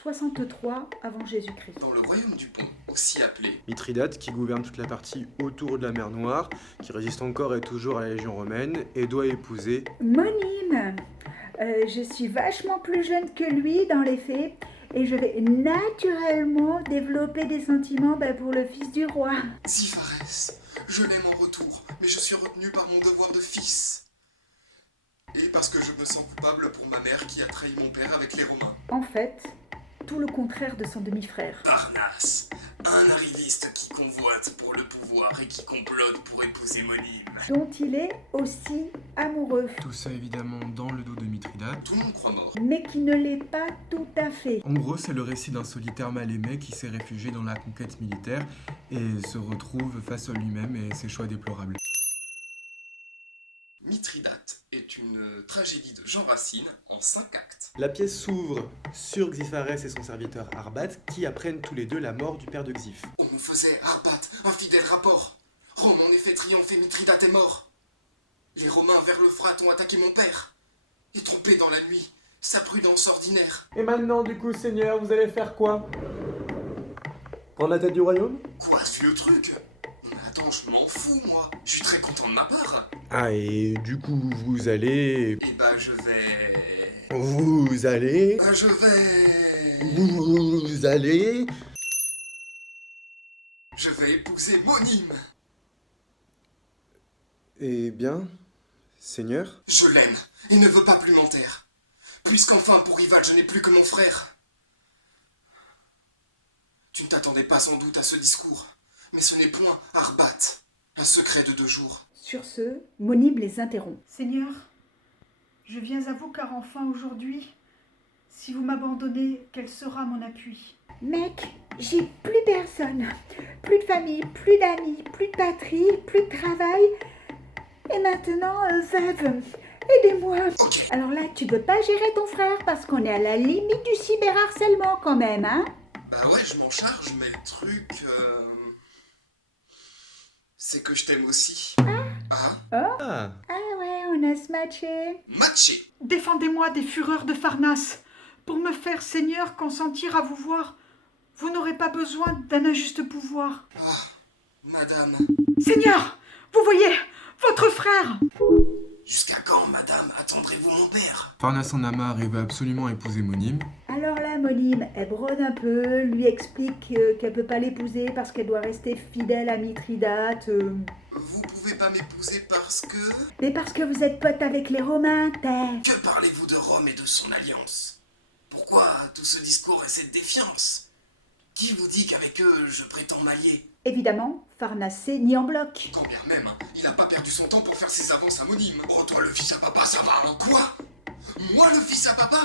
63 avant Jésus-Christ. Dans le royaume du Pont, aussi appelé Mithridate, qui gouverne toute la partie autour de la mer Noire, qui résiste encore et toujours à la Légion romaine, et doit épouser... Monime. Je suis vachement plus jeune que lui dans les faits et je vais naturellement développer des sentiments pour le fils du roi. Zipharès. Je l'aime en retour, mais je suis retenu par mon devoir de fils. Et parce que je me sens coupable pour ma mère qui a trahi mon père avec les Romains. En fait, tout le contraire de son demi-frère. Parnasse, un arriviste qui convoite pour le pouvoir et qui complote pour épouser Monime. Dont il est aussi amoureux, Tout ça évidemment dans le dos de Mithridate. Tout le monde croit mort. mais qui ne l'est pas tout à fait. En gros, c'est le récit d'un solitaire mal aimé qui s'est réfugié dans la conquête militaire et se retrouve face à lui-même et ses choix déplorables. Mithridate est une tragédie de Jean Racine en 5 actes. La pièce s'ouvre sur Xipharès et son serviteur Arbate qui apprennent tous les deux la mort du père de Xiph. On me faisait, Arbate, un fidèle rapport. Rome en effet triomphe et Mithridate est mort. Les Romains vers l'Euphrate ont attaqué mon père. Et trompé dans la nuit, sa prudence ordinaire. Et maintenant, du coup, Seigneur, vous allez faire quoi? Prendre la tête du royaume? Quoi, ce vieux truc? Mais attends, je m'en fous, moi. Je suis très content de ma part. Ah, et du coup, vous allez... Et bah, je vais... Vous allez... Bah, je vais... Vous allez... Je vais épouser Monime. Eh bien, Seigneur? Je l'aime et ne veux pas plus m'en taire. Puisqu'enfin, pour rival, je n'ai plus que mon frère. Tu ne t'attendais pas sans doute à ce discours, mais ce n'est point, Arbate, un secret de 2 jours. Sur ce, Monime les interrompt. Seigneur, je viens à vous car enfin aujourd'hui, si vous m'abandonnez, quel sera mon appui? Mec, j'ai plus personne. Plus de famille, plus d'amis, plus de patrie, plus de travail. Et maintenant, veuve. Aidez-moi. Ok, Alors là, tu peux pas gérer ton frère parce qu'on est à la limite du cyberharcèlement quand même, hein? bah ouais, je m'en charge, mais le truc... c'est que je t'aime aussi. Ah, Ah, Ah ouais, on a se matché. matché. Défendez-moi des fureurs de Pharnace. Pour me faire, Seigneur, consentir à vous voir, vous n'aurez pas besoin d'un injuste pouvoir. Ah, madame. Seigneur, vous voyez, votre frère. Jusqu'à quand, madame, attendrez-vous mon père? Pharnace en a marre et veut absolument épouser Monime. Alors là, Monime, elle brode un peu, lui explique qu'elle peut pas l'épouser parce qu'elle doit rester fidèle à Mithridate. Vous pouvez pas m'épouser parce que... Mais parce que vous êtes pote avec les Romains, t'es. Que parlez-vous de Rome et de son alliance? Pourquoi tout ce discours et cette défiance? Qui vous dit qu'avec eux, je prétends m'allier? Évidemment, Pharnace ni en bloc. Quand bien même, hein, il a pas perdu son temps pour faire ses avances à Monime. Oh, toi, le fils à papa, ça va, hein? Quoi? Moi, le fils à papa?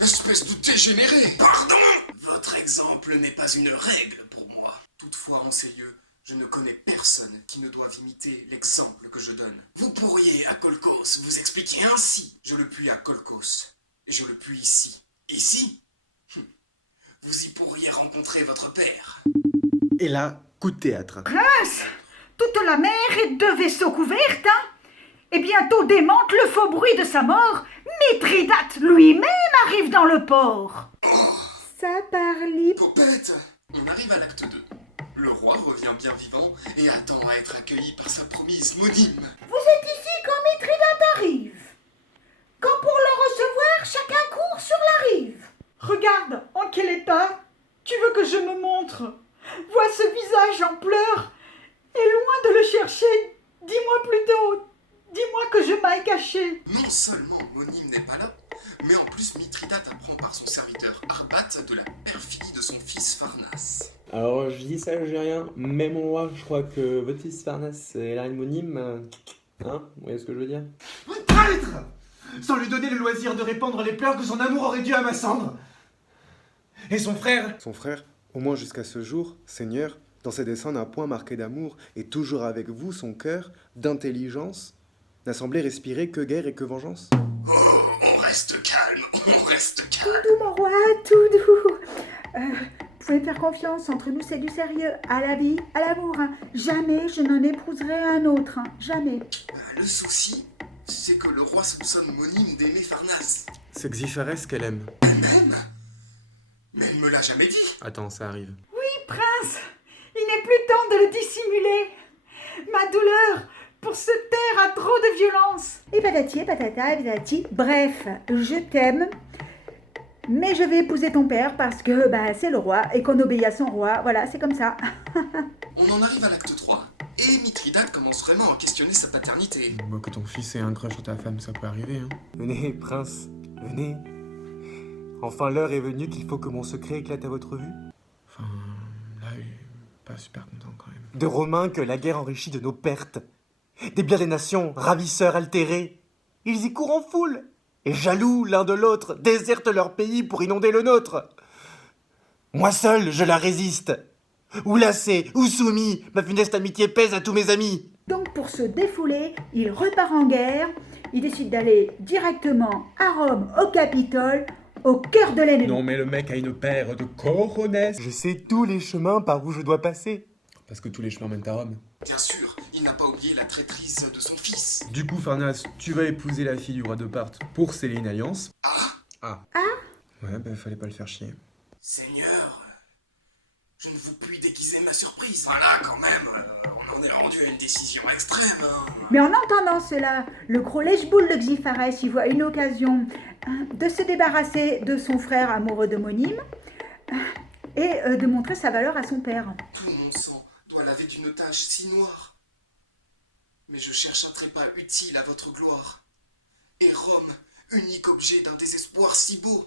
Espèce de dégénéré! Pardon! Votre exemple n'est pas une règle pour moi. Toutefois, en ces lieux, je ne connais personne qui ne doive imiter l'exemple que je donne. Vous pourriez, à Colchos, vous expliquer ainsi. Je le puis à Colchos, et je le puis ici. Ici? Vous y pourriez rencontrer votre père. Et là, coup de théâtre. Prince, toute la mer est de vaisseaux couverts, hein? Et bientôt démente le faux bruit de sa mort. Mithridate lui-même arrive dans le port. Ça parle. Popette! On arrive à l'acte 2. Le roi revient bien vivant et attend à être accueilli par sa promise Monime. Vous êtes ici quand Mithridate arrive. Quand pour le recevoir, chacun court sur la rive. Regarde en quel état tu veux que je me montre. Vois ce visage en pleurs. Et loin de le chercher, dis-moi plutôt, dis-moi que je m'aille caché. Non seulement Monime n'est pas là, mais en plus Mithridate apprend par son serviteur Arbate de la perfidie de son fils Pharnace. Alors je dis ça, je dis rien, mais mon roi, je crois que votre fils Pharnace est l'anonyme, hein, vous voyez ce que je veux dire? Traître! Sans lui donner le loisir de répandre les pleurs que son amour aurait dû à ma cendre. Et son frère? Son frère, au moins jusqu'à ce jour, Seigneur, dans ses dessins n'a point marqué d'amour, et toujours avec vous, son cœur, d'intelligence, n'a semblé respirer que guerre et que vengeance. Oh, on reste calme, on reste calme. Tout mon roi, tout doux. Vous pouvez me faire confiance, entre nous c'est du sérieux. À la vie, à l'amour. Hein. Jamais je n'en épouserai un autre. Hein. Jamais. Le souci, c'est que le roi soupçonne Monime d'aimer Pharnace. C'est Xipharès qu'elle aime. Elle-même? jamais dit. Attends, ça arrive. Prince, il n'est plus temps de le dissimuler. Ma douleur pour se taire a trop de violence. Et patati, et patata, et patati. Bref, je t'aime, mais je vais épouser ton père parce que c'est le roi et qu'on obéit à son roi. Voilà, c'est comme ça. On en arrive à l'acte 3. Et Mithridate commence vraiment à questionner sa paternité. Moi, que ton fils ait un crush sur ta femme, ça peut arriver, hein. Venez, prince, venez. Enfin, l'heure est venue qu'il faut que mon secret éclate à votre vue. Enfin, là, il est pas super content quand même. De Romains que la guerre enrichit de nos pertes. Des biens des nations, ravisseurs altérés. Ils y courent en foule. Et jaloux l'un de l'autre, désertent leur pays pour inonder le nôtre. Moi seul, je la résiste. Ou lassé, ou soumis, ma funeste amitié pèse à tous mes amis. Donc pour se défouler, il repart en guerre. Il décide d'aller directement à Rome, au Capitole, au cœur de l'ennemi. Non, mais le mec a une paire de cojones. Je sais tous les chemins par où je dois passer. Parce que tous les chemins mènent à Rome. Bien sûr, il n'a pas oublié la traîtrise de son fils. Du coup, Farnas, tu vas épouser la fille du roi de Parthe pour sceller une alliance. Ah, Ouais, fallait pas le faire chier. Seigneur, je ne vous puis déguiser ma surprise. Voilà, quand même, on en est rendu à une décision extrême. Hein. Mais en entendant cela, le gros lèche-boule de Xiphares y voit une occasion de se débarrasser de son frère amoureux d'homonyme et de montrer sa valeur à son père. Tout mon sang doit laver d'une tache si noire. Mais je cherche un trépas utile à votre gloire. Et Rome, unique objet d'un désespoir si beau,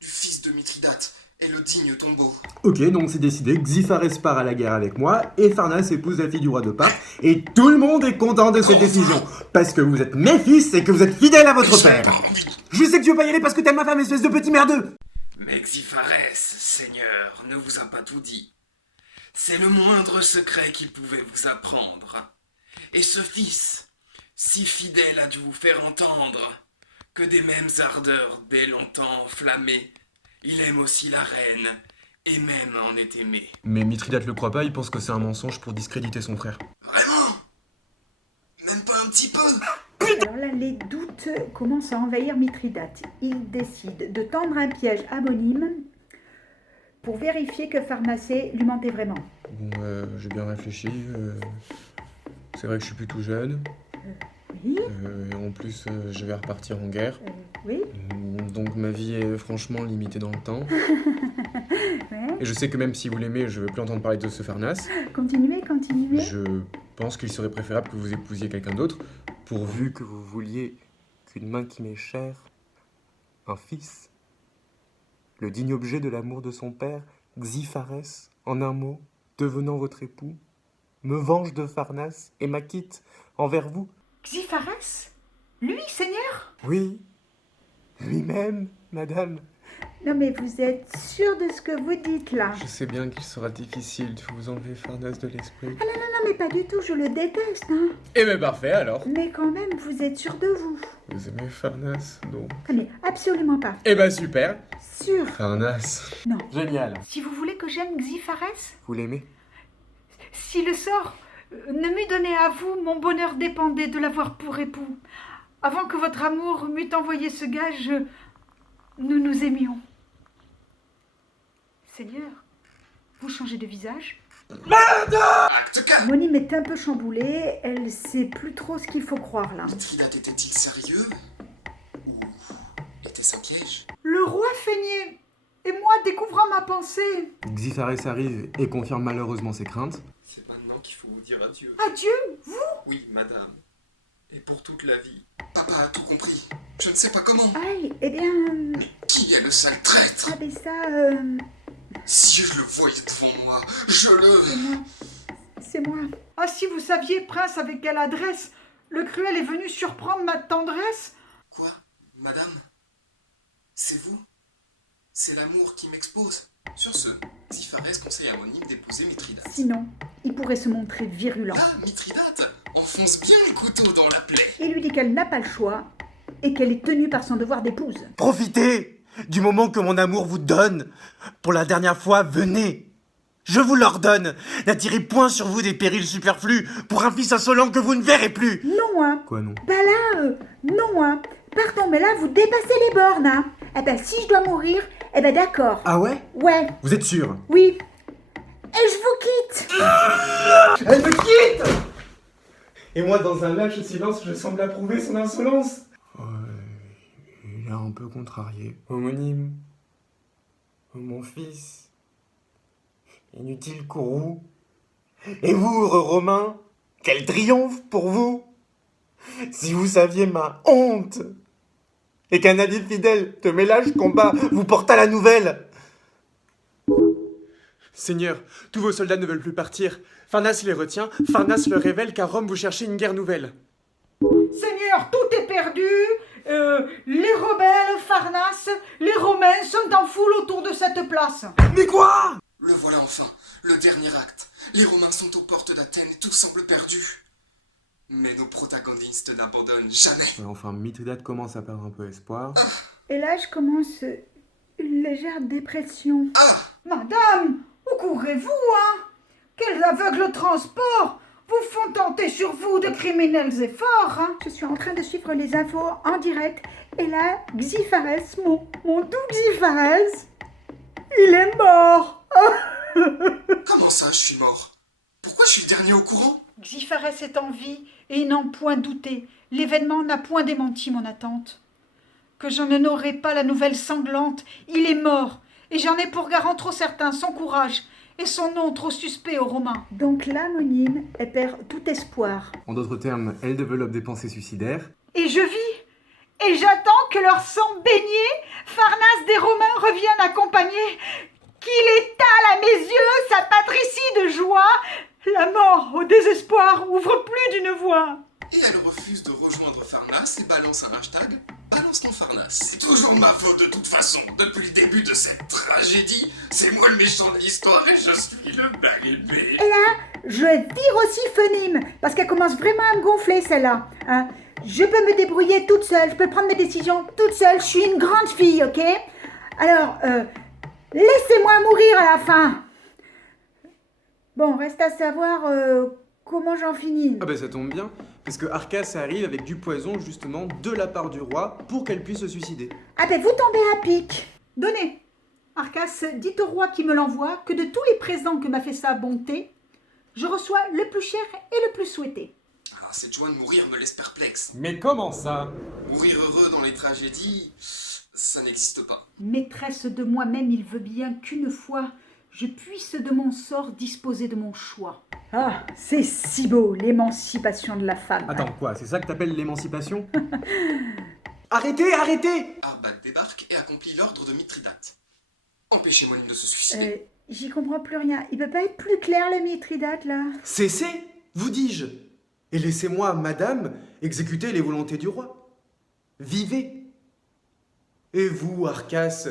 du fils de Mithridate, est le digne tombeau. Ok, donc c'est décidé, Xiphares part à la guerre avec moi, et Farnas épouse la fille du roi de Parthe, et tout le monde est content de cette décision, parce que vous êtes mes fils et que vous êtes fidèles à votre père. Je sais que tu veux pas y aller parce que t'aimes ma femme, espèce de petit merdeux. Mais Xiphares, Seigneur, ne vous a pas tout dit. C'est le moindre secret qu'il pouvait vous apprendre. Et ce fils, si fidèle a dû vous faire entendre, que des mêmes ardeurs dès longtemps enflammées, il aime aussi la reine, et même en est aimé. Mais Mithridate le croit pas, il pense que c'est un mensonge pour discréditer son frère. Vraiment? Même pas un petit peu? Alors là, les doutes commencent à envahir Mithridate. Il décide de tendre un piège à Monime pour vérifier que Pharnacée lui mentait vraiment. Bon, j'ai bien réfléchi, c'est vrai que je suis plus tout jeune, Oui, et en plus je vais repartir en guerre, oui, donc ma vie est franchement limitée dans le temps. ouais. Et je sais que même si vous l'aimez, je veux plus entendre parler de ce Farnas. Continuez. Je pense qu'il serait préférable que vous épousiez quelqu'un d'autre, pourvu que vous vouliez qu'une main qui m'est chère, un fils, le digne objet de l'amour de son père, Xiphares, en un mot, devenant votre époux, me venge de Farnas et m'acquitte envers vous. Xiphares? Lui, Seigneur? Oui, lui-même, madame. Non mais vous êtes sûr de ce que vous dites là? Je sais bien qu'il sera difficile de vous enlever Farnas de l'esprit. Non mais pas du tout, je le déteste, hein. Eh ben parfait alors. Mais quand même, vous êtes sûr de vous? Vous aimez Farnas? Non. Ah mais absolument pas. Eh ben super. Sûr. Farnas. Non. Génial. Si vous voulez que j'aime Xiphares, Vous l'aimez? si le sort ne m'eût donné à vous, mon bonheur dépendait de l'avoir pour époux. Avant que votre amour m'eût envoyé ce gage, nous nous aimions. Seigneur, vous changez de visage? Acte 4. Monime est un peu chamboulée, elle sait plus trop ce qu'il faut croire là. Mithridate était-il sérieux? Ou était-ce un piège? Le roi feignait, et moi découvrant ma pensée. Xiphares arrive et confirme malheureusement ses craintes. C'est maintenant qu'il faut vous dire adieu. Adieu, vous? Oui, madame. Et pour toute la vie. Papa a tout compris. Je ne sais pas comment. Aïe, eh bien... Qui est le sale traître? Ah ben ça, Si je le voyais devant moi, je le... c'est moi. Ah, si vous saviez, prince, avec quelle adresse le cruel est venu surprendre ma tendresse. Quoi? Madame? C'est vous? C'est l'amour qui m'expose. Sur ce, Xiphares conseille à Monime d'épouser Mithridate. Sinon, il pourrait se montrer virulent. Là, Mithridate enfonce bien le couteau dans la plaie. Il lui dit qu'elle n'a pas le choix et qu'elle est tenue par son devoir d'épouse. Profitez du moment que mon amour vous donne. Pour la dernière fois, venez. Je vous l'ordonne. N'attirez point sur vous des périls superflus pour un fils insolent que vous ne verrez plus. Non, hein. Quoi non? Bah là, non, hein. Pardon, mais là, vous dépassez les bornes, hein. Eh ben, si je dois mourir, eh ben d'accord. Ah ouais? Ouais, Vous êtes sûr? oui. Et je vous quitte. Elle me quitte! Et moi, dans un lâche silence, je semble approuver son insolence. Il est un peu contrarié. Homonyme. Oh, mon fils. Inutile courroux. Et vous, Romain? Quel triomphe pour vous! Si vous saviez ma honte! Et qu'un allié fidèle de mes lâches combats vous porta la nouvelle! Seigneur, tous vos soldats ne veulent plus partir. Pharnace les retient, Pharnace leur révèle qu'à Rome vous cherchez une guerre nouvelle. Seigneur, tout est perdu. Les rebelles, Pharnace, les Romains sont en foule autour de cette place. Mais quoi? Le voilà enfin, le dernier acte. Les Romains sont aux portes d'Athènes et tout semble perdu. Mais nos protagonistes n'abandonnent jamais. Enfin, Mithridate commence à perdre un peu espoir. Et là, je commence une légère dépression. Ah! Madame, où courez-vous, hein? Quels aveugles transports vous font tenter sur vous de criminels efforts, hein? Je suis en train de suivre les infos en direct. Et là, Xiphares, mon doux Xiphares, il est mort. Comment ça, je suis mort? Pourquoi je suis le dernier au courant? Xiphares est en vie et n'en point douté. L'événement n'a point démenti mon attente. Que je n'aurai pas la nouvelle sanglante, il est mort, et j'en ai pour garant trop certain son courage et son nom trop suspect aux Romains. Donc là, Monime, elle perd tout espoir. En d'autres termes, elle développe des pensées suicidaires. Et je vis, et j'attends que leur sang baigné, Pharnace des Romains revienne accompagner, qu'il étale à mes yeux sa patricie de joie. La mort au désespoir ouvre plus d'une voie. Et elle refuse de rejoindre Pharnace et balance un hashtag Balance ton Pharnace. C'est toujours de ma faute de toute façon. Depuis le début de cette tragédie, c'est moi le méchant de l'histoire et je suis le bel épée. Et là, je vire aussi Phonime, parce qu'elle commence vraiment à me gonfler, celle-là. Hein. Je peux me débrouiller toute seule, je peux prendre mes décisions toute seule, je suis une grande fille, ok? Alors, laissez-moi mourir à la fin. Bon, reste à savoir comment j'en finis. Ah bah ça tombe bien, parce que Arcas arrive avec du poison justement de la part du roi pour qu'elle puisse se suicider. Ah ben vous tombez à pic. Donnez. Arcas, dites au roi qui me l'envoie que de tous les présents que m'a fait sa bonté, je reçois le plus cher et le plus souhaité. Ah, cette joie de mourir me laisse perplexe. Mais comment ça? Mourir heureux dans les tragédies, ça n'existe pas. Maîtresse de moi-même, il veut bien qu'une fois je puisse de mon sort disposer de mon choix. Ah, c'est si beau, l'émancipation de la femme. Attends, quoi? C'est ça que t'appelles l'émancipation? Arrêtez, arrêtez! Arbat débarque et accomplit l'ordre de Mithridate. Empêchez Monime de se suicider. J'y comprends plus rien. Il peut pas être plus clair, le Mithridate, là? Cessez, vous dis-je, et laissez-moi, madame, exécuter les volontés du roi. Vivez. Et vous, Arcas,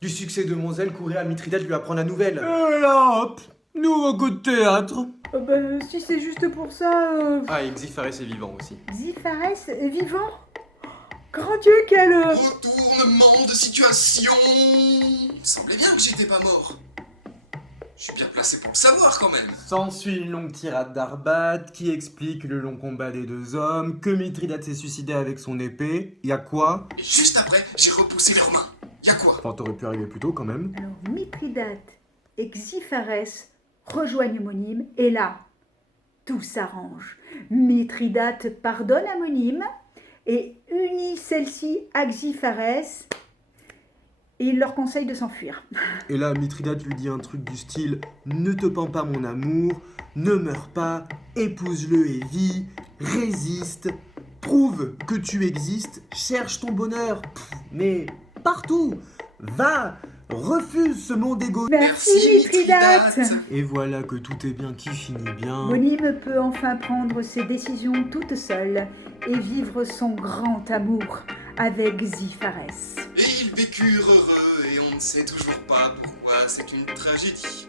du succès de mon zèle, courez à Mithridate lui apprendre la nouvelle. Là, hop, nouveau coup de théâtre. Ben, si c'est juste pour ça... Ah, et Xiphares est vivant aussi. Xiphares est vivant? Grand Dieu, quel... Retournement de situation. Il semblait bien que j'étais pas mort. Je suis bien placé pour le savoir quand même. S'ensuit une longue tirade d'Arbat qui explique le long combat des deux hommes, que Mithridate s'est suicidé avec son épée. Y a quoi? Et juste après, j'ai repoussé les Romains. Y'a quoi? Enfin, t'aurais pu arriver plus tôt quand même. Alors, Mithridate et Xiphares rejoignent Monime, et là, tout s'arrange. Mithridate pardonne à Monime et unit celle-ci à Xiphares, et il leur conseille de s'enfuir. Et là, Mithridate lui dit un truc du style « Ne te pends pas mon amour, ne meurs pas, épouse-le et vis, résiste, prouve que tu existes, cherche ton bonheur, mais partout, va, refuse ce monde égoïste. Merci Mithridate. Et voilà que tout est bien qui finit bien. Monime peut enfin prendre ses décisions toute seule et vivre son grand amour avec Xiphares. Et ils vécurent heureux et on ne sait toujours pas pourquoi c'est une tragédie.